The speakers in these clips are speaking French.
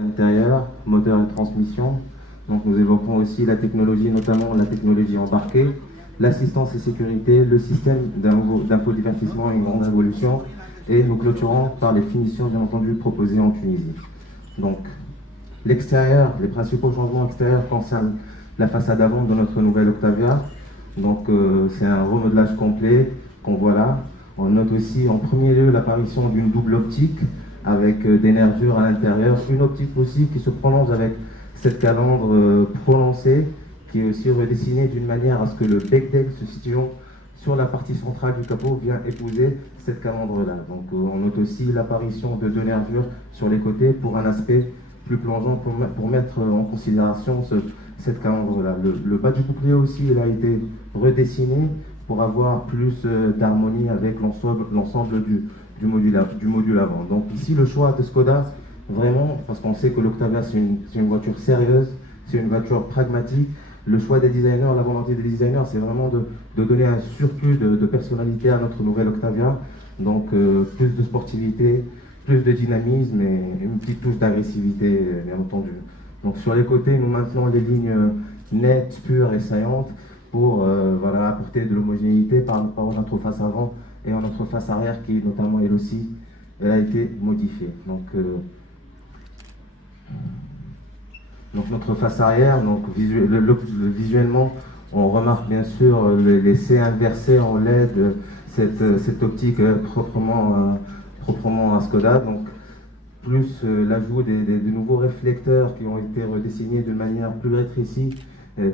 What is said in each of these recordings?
Intérieur, moteur et transmission. Donc nous évoquons aussi la technologie, notamment la technologie embarquée, l'assistance et sécurité, le système d'infodivertissement, une grande révolution, et nous clôturons par les finitions bien entendu proposées en Tunisie. Donc l'extérieur, les principaux changements extérieurs concernent la façade avant de notre nouvelle Octavia. Donc c'est un remodelage complet qu'on voit là. On note aussi en premier lieu l'apparition d'une double optique avec des nervures à l'intérieur, une optique aussi qui se prolonge avec cette calandre prononcée, qui est aussi redessinée d'une manière à ce que le bec d'aigle se situant sur la partie centrale du capot vient épouser cette calandre-là. Donc on note aussi l'apparition de deux nervures sur les côtés pour un aspect plus plongeant, pour mettre en considération cette calandre-là. Le bas du bouclier aussi, il a été redessiné pour avoir plus d'harmonie avec l'ensemble du module avant. Donc ici, le choix de Skoda, vraiment, parce qu'on sait que l'Octavia, c'est une voiture sérieuse, c'est une voiture pragmatique. Le choix des designers, la volonté des designers, c'est vraiment de donner un surplus de personnalité à notre nouvelle Octavia. Donc plus de sportivité, plus de dynamisme et une petite touche d'agressivité, bien entendu. Donc sur les côtés, nous maintenons les lignes nettes, pures et saillantes pour voilà, apporter de l'homogénéité par rapport à notre face avant et à notre face arrière qui notamment elle aussi, elle a été modifiée. Donc notre face arrière, donc visuellement, on remarque bien sûr les C inversés en LED, cette optique proprement à Skoda. Donc plus l'ajout de nouveaux réflecteurs qui ont été redessinés de manière plus rétrécie,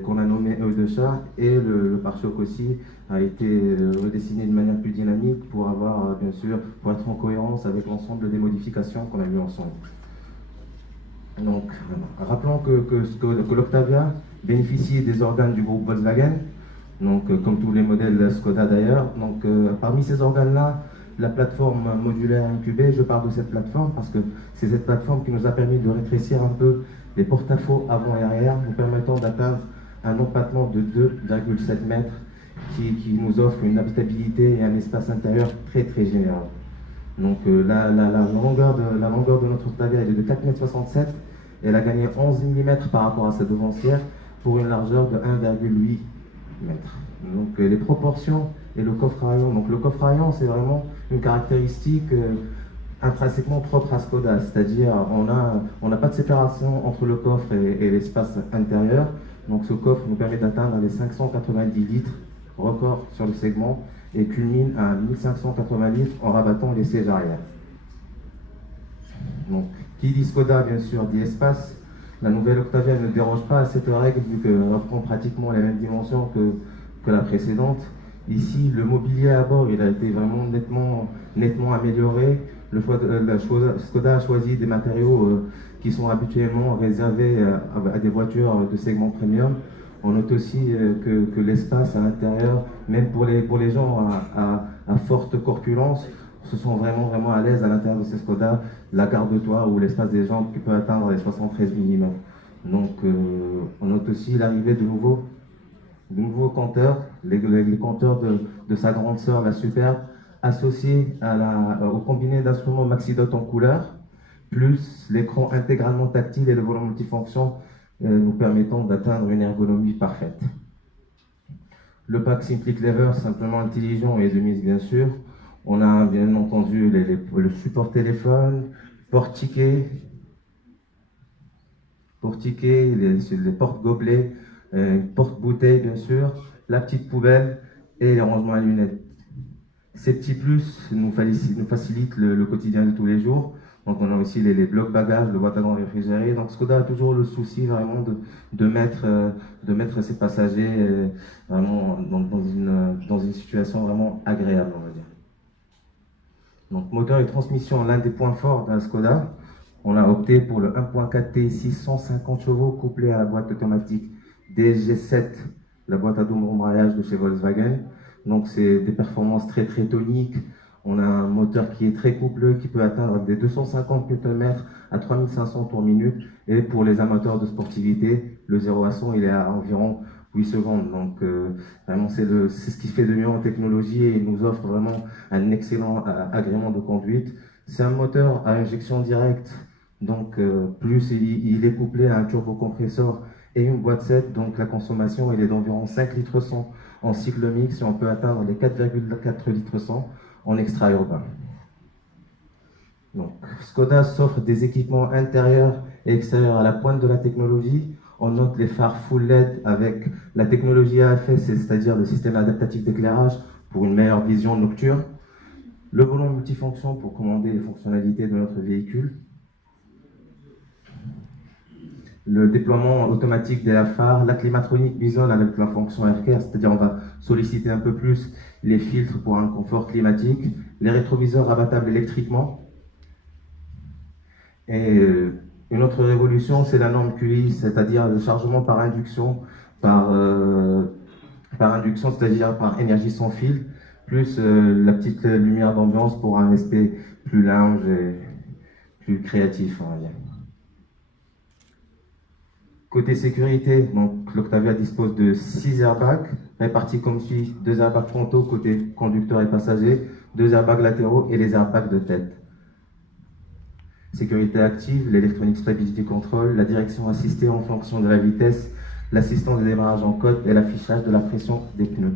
qu'on a nommé œil de chat, et le pare-choc aussi a été redessiné de manière plus dynamique pour avoir, bien sûr, pour être en cohérence avec l'ensemble des modifications qu'on a vues ensemble. Donc, rappelons que l'Octavia bénéficie des organes du groupe Volkswagen, donc comme tous les modèles Skoda d'ailleurs. Donc, parmi ces organes-là, la plateforme modulaire incubée, je parle de cette plateforme parce que c'est cette plateforme qui nous a permis de rétrécir un peu les porte-à-faux avant et arrière, nous permettant d'atteindre un empattement de 2,7 mètres qui nous offre une habitabilité et un espace intérieur très très général. Donc la longueur de notre Octavia est de 4,67 m. Elle a gagné 11 mm par rapport à sa devancière pour une largeur de 1,8 m. Donc les proportions et le coffre arrière. Donc le coffre arrière, c'est vraiment une caractéristique intrinsèquement propre à Skoda, c'est-à-dire on n'a pas de séparation entre le coffre et l'espace intérieur. Donc ce coffre nous permet d'atteindre les 590 litres, record sur le segment, et culmine à 1580 litres en rabattant les sièges arrière. Donc qui dit Skoda, bien sûr, dit espace. La nouvelle Octavia ne déroge pas à cette règle vu qu'elle reprend pratiquement les mêmes dimensions que la précédente. Ici, le mobilier à bord, il a été vraiment nettement amélioré. Skoda a choisi des matériaux qui sont habituellement réservés à des voitures de segment premium. On note aussi que l'espace à l'intérieur, même pour les gens à forte corpulence, se sont vraiment à l'aise à l'intérieur de ces Skoda. La garde-toit ou l'espace des jambes qui peut atteindre les 73 mm. Donc on note aussi l'arrivée de nouveaux compteurs, les compteurs de sa grande sœur, la Superbe, associés au combiné d'instruments Maxidot en couleur, plus l'écran intégralement tactile et le volant multifonction nous permettant d'atteindre une ergonomie parfaite. Le pack Simply Clever, simplement intelligent et de mise bien sûr. On a bien entendu le support téléphone, porte-ticket, les porte-gobelets, porte-bouteille bien sûr, la petite poubelle et les rangements à lunettes. Ces petits plus nous facilitent le quotidien de tous les jours. Donc on a aussi les blocs bagages, le boîte à gants réfrigéré. Donc Skoda a toujours le souci vraiment de mettre ses passagers vraiment dans une situation vraiment agréable, on va dire. Donc moteur et transmission, l'un des points forts de la Skoda. On a opté pour le 1.4 TSI 150 chevaux couplé à la boîte automatique DSG7, la boîte à double embrayage de chez Volkswagen. Donc c'est des performances très toniques. On a un moteur qui est très coupleux, qui peut atteindre des 250 Nm à 3500 tours minute. Et pour les amateurs de sportivité, le 0 à 100, il est à environ 8 secondes. Donc vraiment c'est ce qui fait de mieux en technologie et il nous offre vraiment un excellent agrément de conduite. C'est un moteur à injection directe Donc, plus il est couplé à un turbocompresseur et une boîte 7, donc la consommation elle est d'environ 5 litres 100 en cycle mix et on peut atteindre les 4,4 litres 100 en extra-urbain. Donc, Skoda s'offre des équipements intérieurs et extérieurs à la pointe de la technologie. On note les phares full LED avec la technologie AFS, c'est-à-dire le système adaptatif d'éclairage pour une meilleure vision nocturne. Le volant multifonction pour commander les fonctionnalités de notre véhicule. Le déploiement automatique des phares, la climatronique Bison avec la fonction AirCare, c'est-à-dire on va solliciter un peu plus les filtres pour un confort climatique, les rétroviseurs abattables électriquement. Et une autre révolution, c'est la norme QI, c'est-à-dire le chargement par induction, c'est-à-dire par énergie sans fil, plus la petite lumière d'ambiance pour un aspect plus lounge et plus créatif, on va dire. Côté sécurité, donc l'Octavia dispose de 6 airbags répartis comme suit: 2 airbags frontaux côté conducteur et passager, 2 airbags latéraux et les airbags de tête. Sécurité active, l'électronique stability control, la direction assistée en fonction de la vitesse, l'assistance de démarrage en côte et l'affichage de la pression des pneus.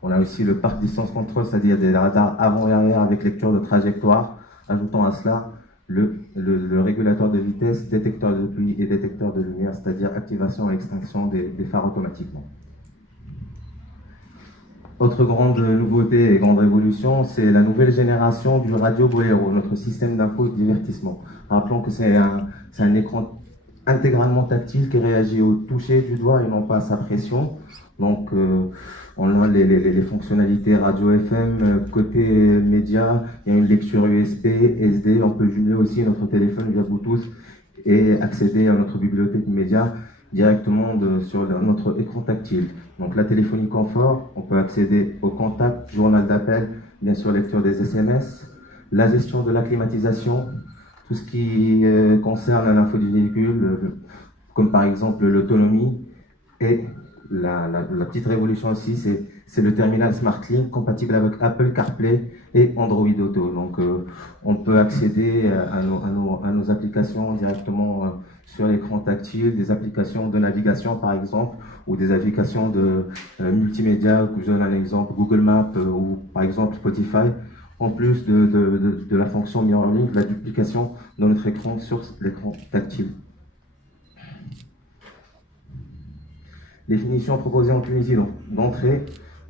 On a aussi le parc distance control, c'est-à-dire des radars avant et arrière avec lecture de trajectoire, ajoutant à cela le régulateur de vitesse, détecteur de pluie et détecteur de lumière, c'est-à-dire activation et extinction des phares automatiquement. Autre grande nouveauté et grande révolution, c'est la nouvelle génération du Radio Bolero, notre système d'infodivertissement. Rappelons que c'est un écran intégralement tactile qui réagit au toucher du doigt et non pas à sa pression. Donc, on a les fonctionnalités radio FM. Côté média, il y a une lecture USB, SD. On peut jumeler aussi notre téléphone via Bluetooth et accéder à notre bibliothèque média directement sur notre écran tactile. Donc la téléphonie confort, on peut accéder au contact, journal d'appel, bien sûr lecture des SMS, la gestion de la climatisation, tout ce qui concerne l'info du véhicule, comme par exemple l'autonomie. Et la petite révolution aussi, c'est le terminal SmartLink compatible avec Apple CarPlay et Android Auto. Donc on peut accéder à nos applications directement sur l'écran tactile, des applications de navigation par exemple, ou des applications de multimédia, je donne un exemple, Google Maps ou par exemple Spotify, en plus de la fonction Mirroring, la duplication de notre écran sur l'écran tactile. Les finitions proposées en Tunisie, donc d'entrée,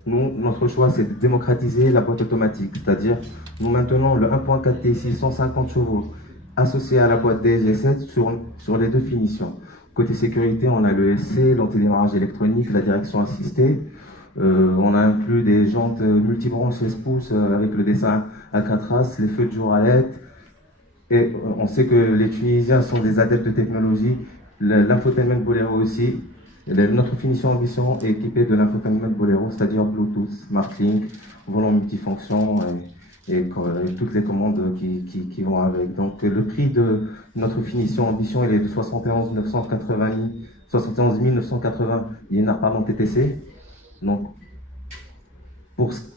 notre choix c'est de démocratiser la boîte automatique, c'est-à-dire nous maintenons le 1.4 TSI 150 chevaux associé à la boîte DSG7 sur les deux finitions. Côté sécurité, on a le SC, l'antidémarrage électronique, la direction assistée. On a inclus des jantes multibranches 16 pouces avec le dessin à 4 as, les feux de jour à LED. Et on sait que les Tunisiens sont des adeptes de technologie. L'infotainment Bolero aussi. Notre finition ambition est équipée de l'infotainment Bolero, c'est-à-dire Bluetooth, SmartLink, volant multifonction et toutes les commandes qui vont avec. Donc le prix de notre finition ambition il est de 71 980 dinars par TTC. Donc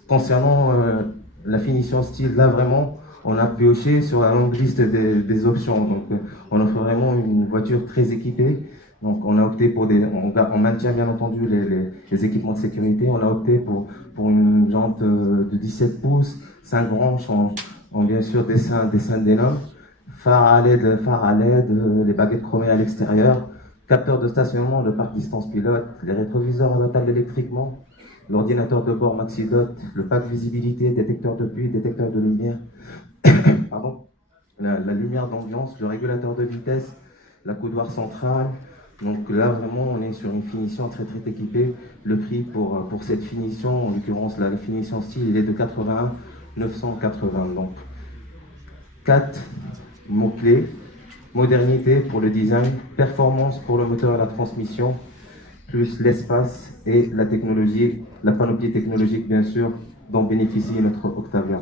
concernant la finition style, là vraiment on a pioché sur la longue liste des options. Donc on offre vraiment une voiture très équipée. Donc on a opté pour on maintient bien entendu les équipements de sécurité. On a opté pour une jante de 17 pouces, 5 branches en bien sûr dessin d'énorme, phare à LED, les baguettes chromées à l'extérieur, capteur de stationnement, le parc distance pilote, les rétroviseurs abattables électriquement, l'ordinateur de bord MaxiDot, le pack visibilité, détecteur de pluie, détecteur de lumière, pardon, la lumière d'ambiance, le régulateur de vitesse, la coudoir centrale. Donc là vraiment on est sur une finition très équipée. Le prix pour cette finition, en l'occurrence la finition style, il est de 81 980. Donc 4 mots-clés: modernité pour le design, performance pour le moteur et la transmission, plus l'espace et la technologie, la panoplie technologique bien sûr dont bénéficie notre Octavia.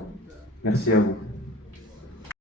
Merci à vous.